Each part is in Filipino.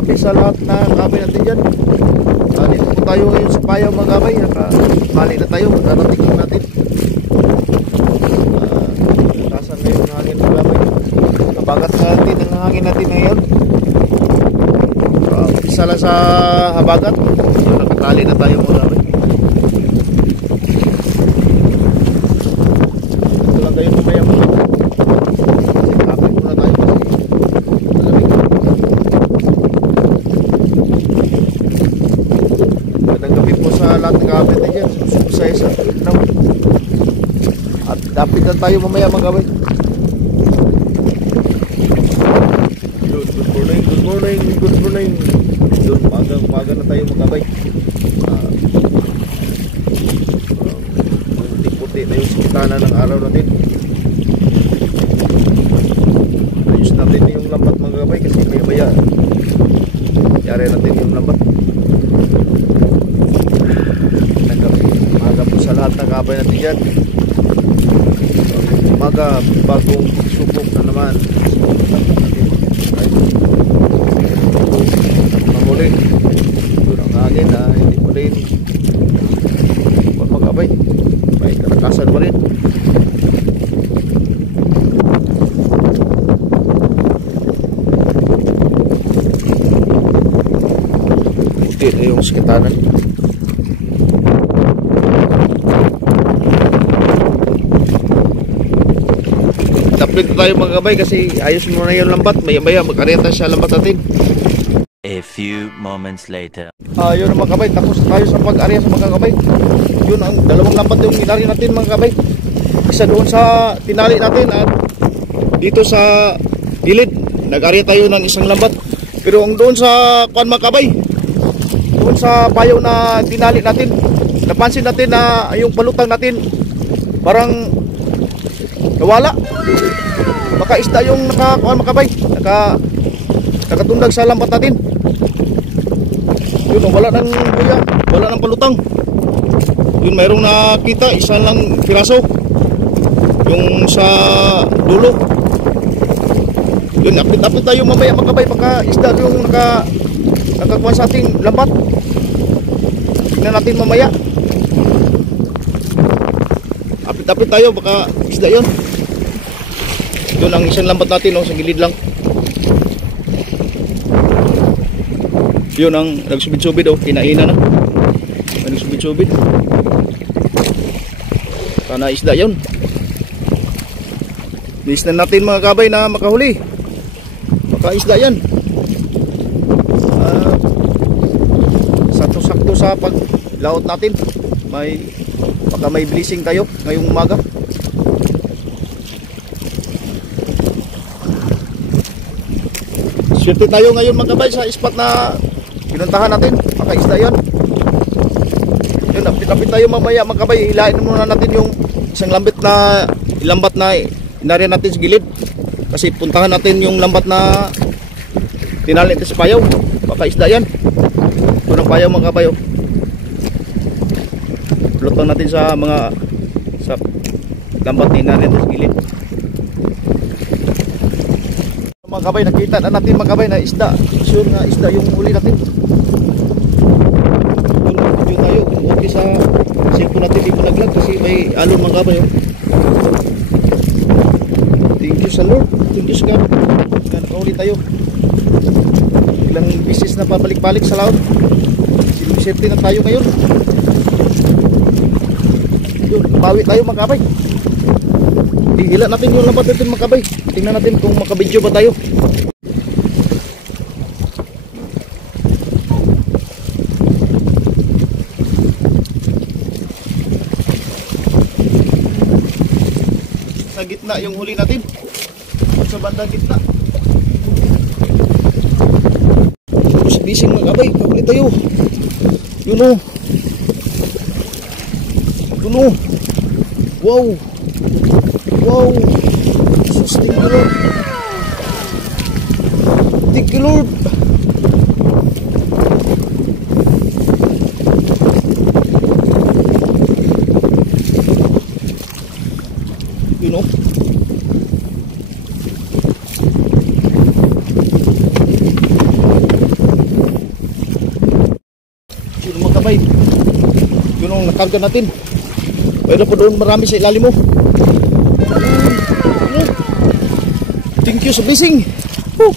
gabi sa lahat na kabay natin dyan. Dito po tayo ngayon sa Payaw mga kabay. Nakahali na tayo, magkarating na natin. Tasan ngayon ng hangin mga kabay. Nabagat natin ang hangin natin ngayon. Isa lang sa habagat. Nakakali na tayo mga kabay. Ito lang tayo mamaya mga kabay. Kapit muna tayo. Magandang gabi po sa lahat ng kabay natin dyan. Susay sa Vietnam. At dapit na tayo mamaya mga kabay. Good morning. Yun, maga na tayo mga kabay. Puti-puti na yung sikitana ng araw natin. Ayos natin yung lambat mga kabay kasi maya yari natin yung lambat. Maga po sa lahat ng kabay natin dyan. Maga, bagong subok na naman. Mahuli doon ang hangin na hindi pa rin magkabay, may kalakasan pa rin. Puti na yung sikitanan. Update tayo mga kabay kasi ayos muna yung lambat. Maya mag-areta siya lambat natin. A few moments later. Yun mga kabay, tapos tayo sa pag-arya sa mga kabay. Yun ang dalawang lambat yung tinali natin mga kabay. Isa doon sa tinali natin at dito sa gilid nag-arya tayo ng isang lambat. Pero ang doon sa kuan mga kabay, doon sa payaw na tinali natin, napansin natin na yung palutang natin parang nawala. Baka isda yung nakakuan mga kabay, nakatundag sa lambat natin. Yun, wala ng buya, wala ng palutang. Yun, mayroong nakita, isa lang piraso. Yung sa dulo. Yun, update tayo mamaya mga kabay, baka isda yung nakakuan sa ating lambat. Tingnan natin mamaya. Update tayo, baka isda yun. Yun ang isang lambat natin, sa gilid lang. Yun ang nagsubid-subid, kinaina na. Nagsubid-subid. Sana isda yun. Niis na natin mga kabay na makahuli. Baka isda yan. Sakto-sakto sa paglaot natin. Baka may blessing tayo ngayong umaga. Swerte tayo ngayon mga kabay sa spot na pinuntahan natin. Baka isda yan. Yun, napit tayo mamaya mga kabay. Hilain muna natin yung isang lambat na inarya natin sa gilid. Kasi puntahan natin yung lambat na tinali natin sa payaw. Baka isda yan. Ito ng payaw mga kabay. Lutang natin sa lambat na inarya natin sa gilid. Mga kabay, nakita na natin mga kabay na isda. Sure na isda yung huli natin. Video tayo kung okay sa cellphone natin, di mo naglag kasi may alon mga kabay. Thank you sa Lord. Thank you sa God. Nakahuli tayo. Ilang bisis na pabalik-balik sa laot. Safety na tayo ngayon. Yun, bawi tayo mga kabay. Hila natin yung lambat natin mga kabay. Tingnan natin kung makabidyo ba tayo. Sa gitna yung huli natin. Sa bandang gitna. Sa bising mga kabay, huli tayo. Yun o. Yun o. Wow. Wow. Jesus, thank you Lord. Thank you Lord. You know. karga natin. Mayroon po doon marami sa ilalim mo. Thank you sa blessing. Woo.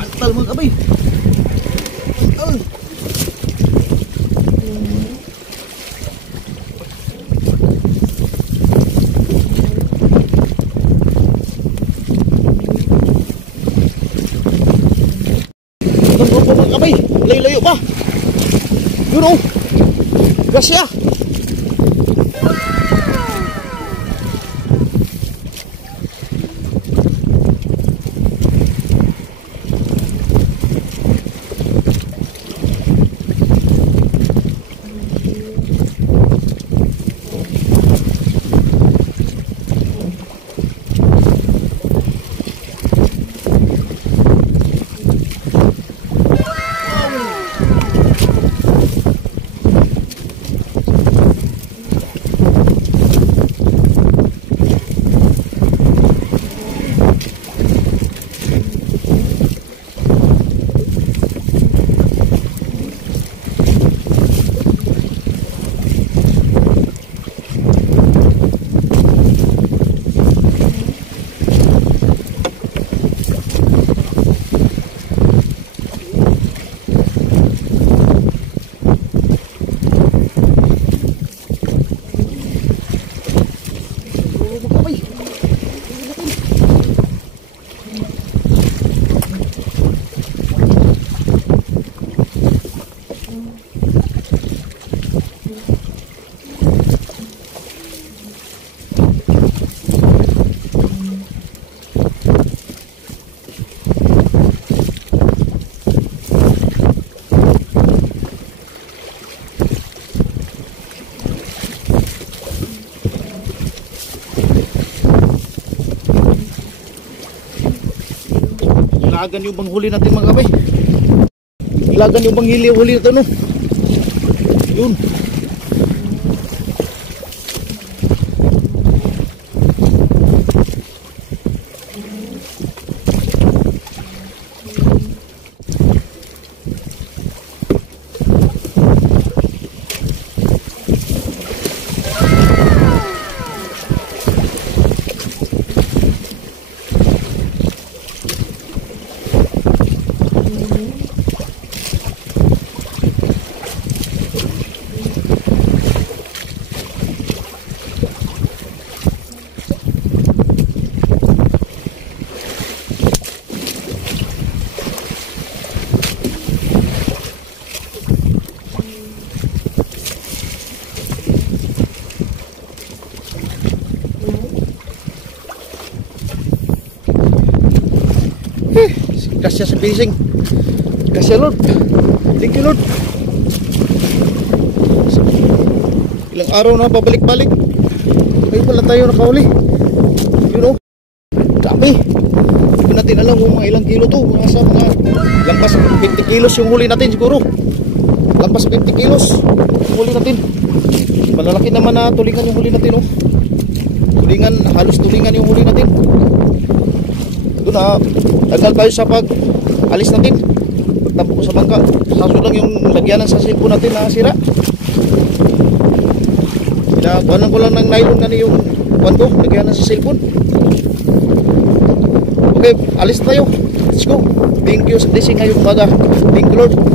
Pantal mga kabay. Pantal. Tunggu po mga kabay. Layo-layo pa. Yun o. Gasya. Ilagan yung panghuli natin mga kabay. Ilagan yung panghuli natin no. Yun. Kasya sa fishing. Kasya Lord. Thank you Lord. Ilang araw na pabalik-balik. Ngayon pala tayo nakahuli. You know. Dami. Hindi natin alam kung mga ilang kilo to. Mga lampas 50 kilos yung huli natin siguro. Lampas 50 kilos yung huli natin. Malalaki naman na tulingan yung huli natin oh. Tulingan, halos tulingan yung huli natin. Doon na, tagal tayo sa pag alis natin. Pagtapo ko sa bangka. Kaso lang yung lagyanan sa cellphone natin na sira. Pinakuanan ko lang ng nylon na yung kwanto. Lagyanan sa cellphone. Okay, alis tayo. Let's go. Thank you sa blessing ngayong umaga. Thank you Lord.